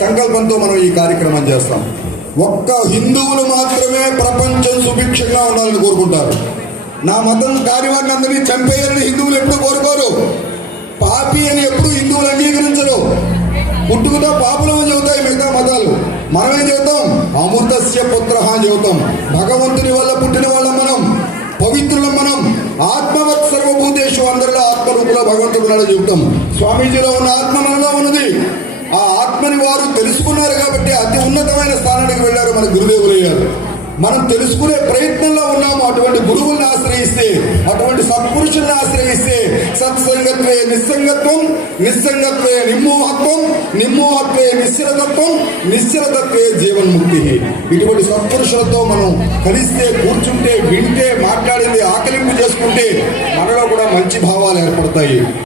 సంకల్పంతో మనం ఈ కార్యక్రమం చేస్తాం. ఒక్క హిందువులు మాత్రమే ప్రపంచం సుభిక్షంగా ఉండాలని కోరుకుంటారు. నా మతం కాని అందరినీ చంపేయాలని హిందువులు ఎప్పుడు కోరుకోరు. పాపి అని ఎప్పుడు హిందువులు అంగీకరించరు. పుట్టుకతో పాపులం చెబుతాయి మిగతా మతాలు. మనమే చెబుతాం అమృతస్య పుత్ర అని చెబుతాం. భగవంతుని వల్ల పుట్టిన వాళ్ళం మనం పవిత్రులం మనం. ఆత్మవత్ సర్వభూతేషు అందరిలో ఆత్మరూపులో భగవంతుడు ఉన్నాడని చెబుతాం. స్వామీజీలో ఉన్న ఆత్మ మనలో ఉన్నది. ఆ ఆత్మని వారు తెలుసుకున్నారు కాబట్టి అతి ఉన్నతమైన స్థానానికి వెళ్ళారు మన గురుదేవులయ్యారు మనం తెలుసుకునే ప్రయత్నంలో ఉన్నాము. అటువంటి గురువుల్ని ఆశ్రయిస్తే అటువంటి సత్పురుషుల్ని ఆశ్రయిస్తే సత్సంగత్వే నిస్సంగత్వం నిస్సంగత్వే నిమ్మోహత్వం నిమ్మోహత్వే నిశ్చలతత్వం నిశ్చలతత్వే జీవన్ముక్తి. ఇటువంటి సత్పురుషులతో మనం కలిస్తే కూర్చుంటే వింటే మాట్లాడింది ఆకలింపు చేసుకుంటే మనలో కూడా మంచి భావాలు ఏర్పడతాయి.